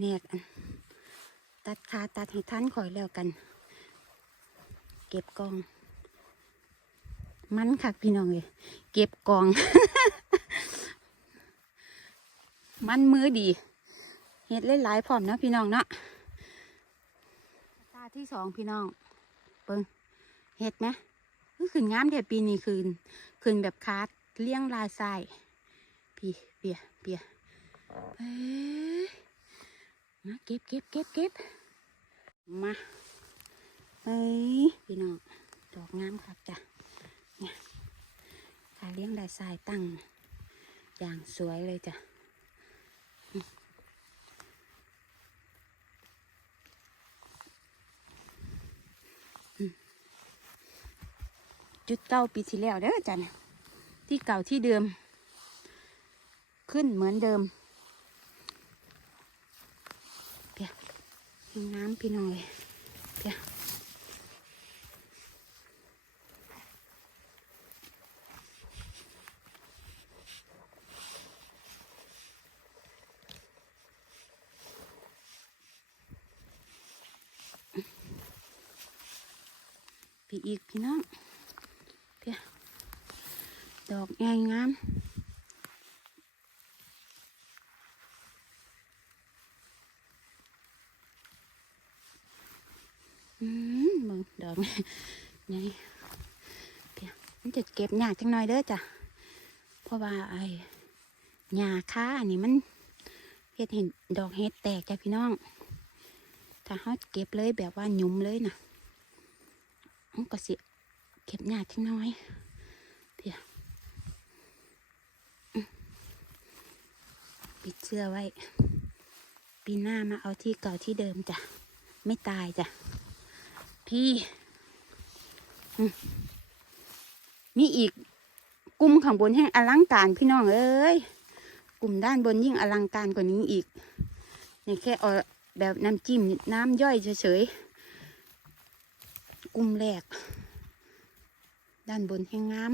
แนกอันตัดขาตัดให้ทันข่อยแล้วกัน เก็บกอง มันคักพี่น้องเลยเก็บกอง มันมือดีเฮ็ดหลายๆพร้อมนะพี่น้องเนาะตาที่สองพี่น้อง เบิ่งเฮ็ดไหมคือขึ้นงามแต่ปีนี้คืนขึ้นแบบคาดเลี้ยงลายทรายพี่เปียเปียเอ้ย มาเก็บเก็บเก็บเก็บมาเอ้ยพี่น้องดอกงามครับจ้ะเนี่ยขาเลี้ยงลายทรายตั้ง อย่างสวยเลยจ้ะจุดเก่าปีที่แล้วเด้อจ้ะเนี่ยที่เก่าที่เดิม ขึ้นเหมือนเดิมเปียยัง น้ำพี่น้อยเปียพี่อีกพี่น้องเพียดอกงามงามอืมมึงด อกนี่เียมันจะเก็บหยาจังหน่อยเด้อจ้ะเพราะว่าไอ้หญ้าค้าอันนี้มันเฮ็ดเห็นดอกเฮ็ดแตกจ้ะพี่น้อง ถ้าเขาเก็บเลยแบบว่ายุมเลยนะมันก็สิเก็บหยาดทิ้งน้อยเพียอืมปิดเสื้อไว้ ปีหน้ามาเอาที่เก่าที่เดิมจ้ะ ไม่ตายจ้ะ พี่ มีอีกกลุ่มข้างบนแห่งอลังการพี่น้องเอ้ยกลุ่มด้านบนยิ่งอลังการกว่านี้อีกนี่แค่เอาแบบน้ำจิ้มน้ำย่อยเฉยๆกลุ่มแรก ด้านบนแห้งงาม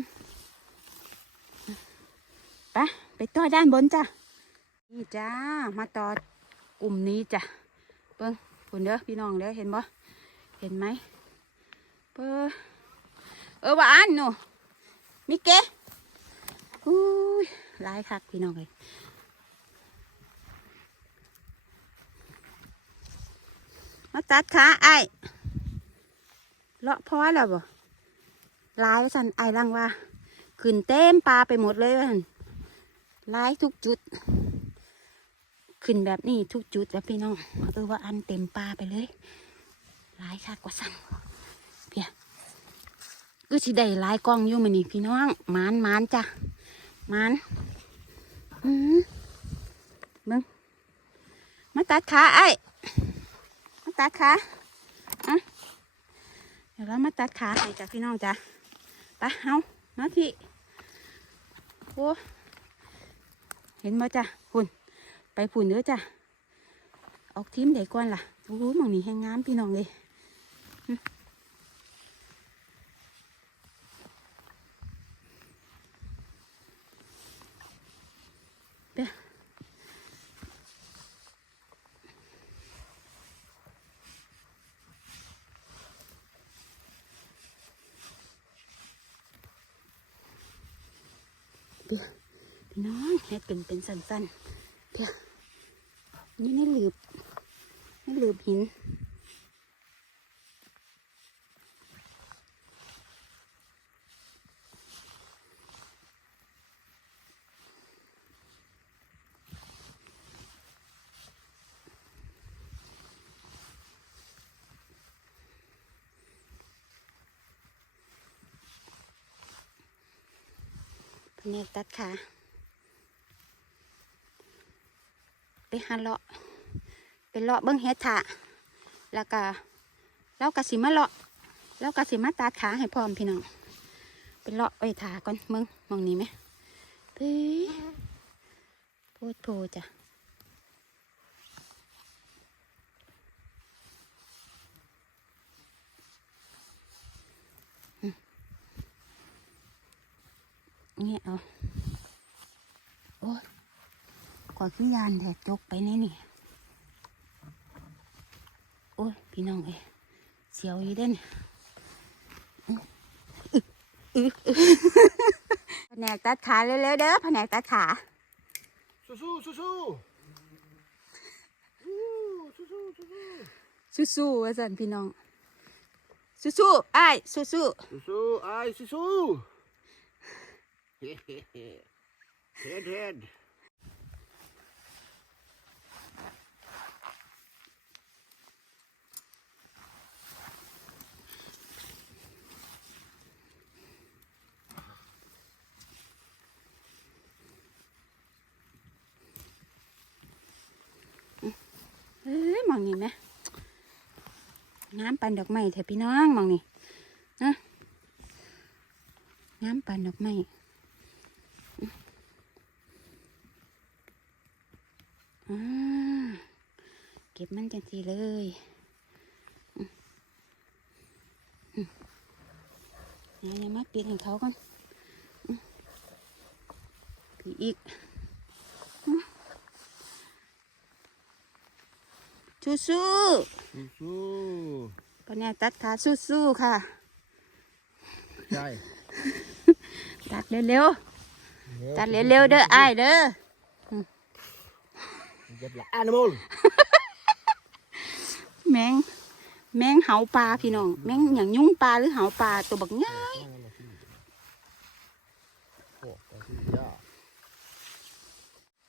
ไปไปต่อด้านบนจ้ะนี่จ้ามาต่อกลุ่มนี้จ้ะเปิ้งคุณเด้อพี่น้องเด้อเห็นบ่เห็นไหมเปิ้ง เออว่าอันหนูมิเกะอุ้ยลายคักพี่น้องเลยมาตัดขาไอ้เลาะพอแล้วบ่ลายสันไอรังว่า ขึ้นเต็มปลาไปหมดเลยว่าหั่นลายทุกจุด ขึ้นแบบนี้ทุกจุดแล้วพี่น้องเออว่าอันเต็มปลาไปเลยลายคักกว่าสันเพีย ก็สิได้ลายกล้องอยู่มันนี่พี่น้องมานมานจ้ะมานอืมมึงมาตัดขาไอ้มาตัดขาอะเดี๋ยวเรามาตัดขาให้จ้ะพี่น้องจ้ะไปเอามาที่โอ้เห็นบ่จ้ะพุ่นไปพุ่นเด้อจ้ะออกทีมเด็กก่อนล่ะโอ้โหมองนี้แห้งงามพี่น้องเลยหึเด้อพี่ น้องเฮ็ดเป็นเป็นสั้นๆเพียนี่นี่หลืบนี่หลืบหินแผนกตัดขา ไปหาเลาะไปเลาะเบิ้งเฮ็ดถะแล้วก็แล้วก็สิมาเลาะแล้วก็สิมาตัดขาให้พร้อมพี่น้องไปเลาะไปถาก่อนมึงมองนี้ไหมเฮ้ยโพดโพจ้ะเงี้ยเอา อ้ยก่อนขึ้นยานแดดจกไปนี่นี่พี่น้องเอ้ยเสียวอยู่เด่นอื้ออื้ออื้อแผนกตัดขาเร็วๆเด้อแผนกตัดขา สู้สู้สู้สู้สู้สู้สู้สู้ๆว่าสันพี่น้อง สู้ๆไอ้ายสู้สู้สู้ไอ้สู้สู้เฮ้เฮ้เฮ้เฮ็ดเฮ็ดๆเอ้ย มองนี่ไหมน้ำปันดอกไม้เถอะพี่น้องมองนี่นะน้ำปันดอกไม้อ่าเก็บมันจังสีเลยอืมอืมเดี๋ยวอย่ามาเปลี่ยนให้เขาก่อนพี่อีก สู้สู้สู้สู้ๆปะเนี่ยตัดขาสู้สู้ๆค่ะใช่ตัดเร็วๆตัดเร็วๆเด้อไอ้ายเด้อเจ็บละแอนิมอลแมงแมงเหาปลาพี่น้องแมงอย่างยุ่งปลาหรือเหาปลาตัวบักง่ายโอ้ก็คือยา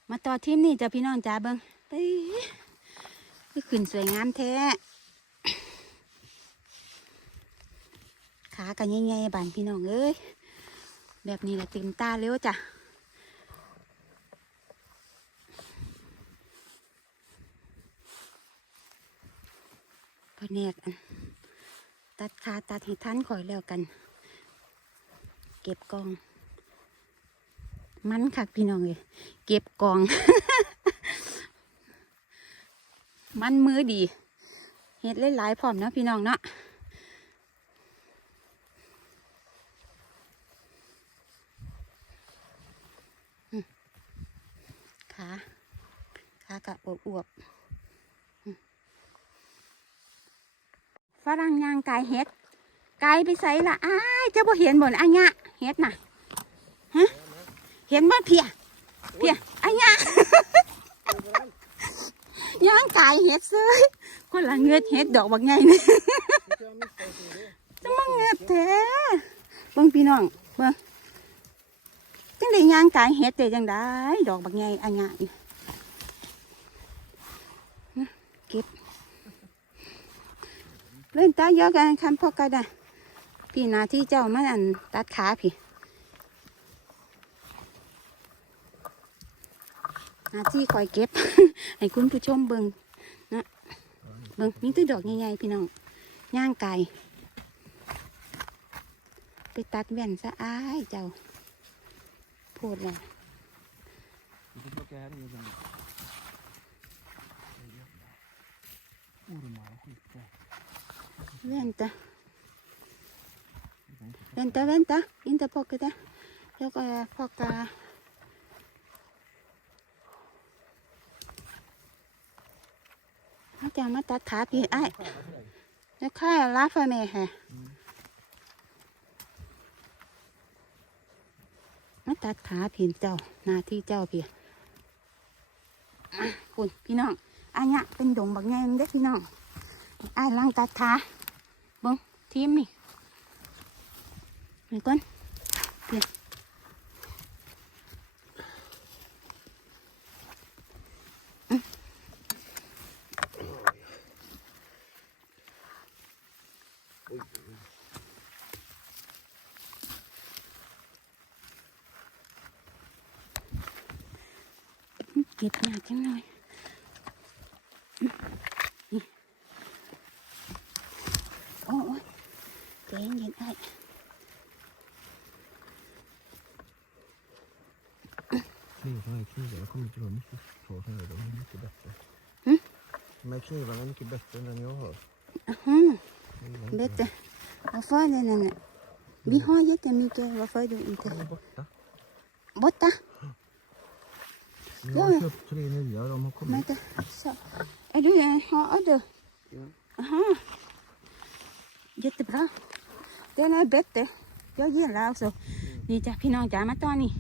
มาต่อทีมนี่จ้ะพี่น้องจ้าเบิ้งไป คือขึ้นสวยงามแท้ขากันใหญ่ๆบานพี่น้องเอ้ยแบบนี้แหละเต็มตาเร็วจ้ะพอแนกตัดขาตัดให้ทันข่อยแล้วกัน เก็บกอง มันคักพี่น้องเลยเก็บกอง มันมือดีเฮ็ดหลายๆพร้อมเนาะพี่น้องเนาะขาขากะอวบอวบๆฝรั่งย่างกายเฮ็ดไกายไปใส่ละอ้ายเจ้าบ่เห็นบ่นอันเนี้ยเฮ็ดน่ะฮะเห็นบ่เพียเพียอันเนี้ ย่างกายเฮ็ดเซ้ยคนละเงือดเฮ็ดดอกบักไงนี่จะมาเงือดแท้เบิ่งพี่น้องเบิ่งจังได้ย่างกายเฮ็ดได้จังได้ดอกบักไงอันเนี้ยนี่เก็บเล่นตาเยอะกันคำพอกันได้พี่นาที่เจ้ามันอันตัดขาพี่ หาจี้คอยเก็บ ให้คุณผู้ชมเบิ้งนะเบิ้งมีต้อดอกใหญ่ๆพี่น้องย่างไก่ไปตัดแว่นสะอายเจ้าพูดเลยเว่นตาเว่นตาเว่นตาอินเตอร์พกกันตาแล้วก็พกกา ไอ้แล้วค่อยลาไฟเมย์ค่ะมาตัดขาพี่เจ้าหน้าที่เจ้าพี่คุณพี่น้องอันนี้เป็นดงบักไงเด็กพี่น้องไอ้ลังตัดขาเบิ้งทีมนี่นี่ก่อนพี่ เก็บหนักจังหน่อยนี่โอ้ยใจเย็นๆไอ้ Knivar, knivar. Jag kommer inte ihåg mycket så här. De är mycket bättre. Mm. De här knivarna är mycket bättre än den jag har. อืม De är เบ็ดจ้ะว่าเฟยเลยนั่นน่ะวิห้อเยอะจะมีแกว่าเฟยดูอีก De är borta. บดตะ Vi har köpt tre nya och de har kommit. Vänta, så. Är du en ja, du? Ja. Aha. Jättebra. Den är bättre. Jag gillar alltså. Niitä pinaa tämä Toni.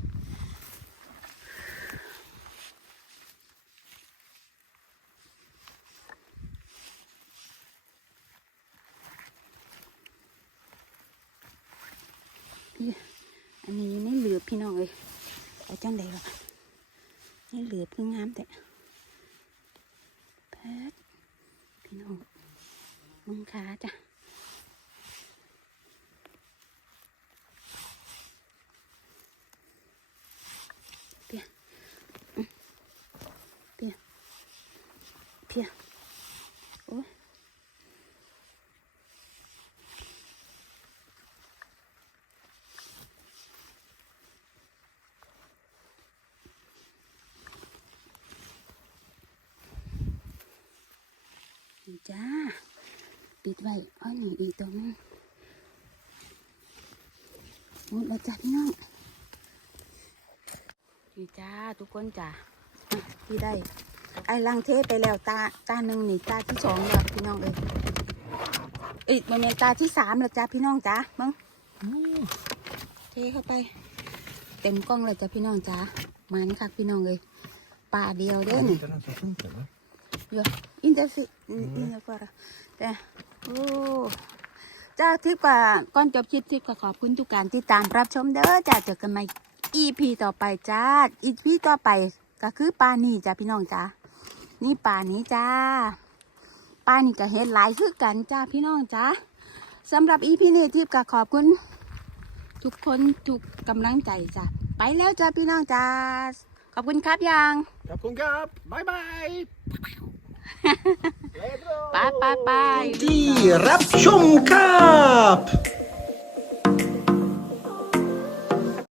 นี่จ้า ปิดไว้อ้อยนี่อีกตรงนึงหมดแล้วจ้าพี่น้องนี่จ้าทุกคนจ้าอะพี่ได้ ไอ้ลังเทไปแล้วตาตาหนึ่งนี่ตาที่สองแล้วพี่น้องเอ้ยเอ้ยมันเป็นตาที่สามแล้วจ้าพี่น้องจ้ามึงเทเข้าไป เต็มกล้องเลยจ้าพี่น้องจ้ามันคักพี่น้องเลยป่าเดียวเด้อนี่ Den så funkar va? Ja, inte fi, mm. inte bara. Det. โอ้จ้าทิพย์ก็ก่อนจบคลิปทิพย์ก็ขอบคุณทุกการติดตามรับชมเด้อจ้าเจอกันใหม่ EP ต่อไปจ้า EP ต่อไปก็คือปลานี่จ้าพี่น้องจ้านี่ปลานี้จ้าปลานี่ก็เห็นหลายคือกันจ้าพี่น้องจ้าสำหรับ EP นี้ทิพย์ก็ขอบคุณทุกคนทุกกำลังใจจ้าไปแล้วจ้าพี่น้องจ้าขอบคุณครับยัง Kapp kom kapp! Bye bye! ไปไปไปที่รับชมครับ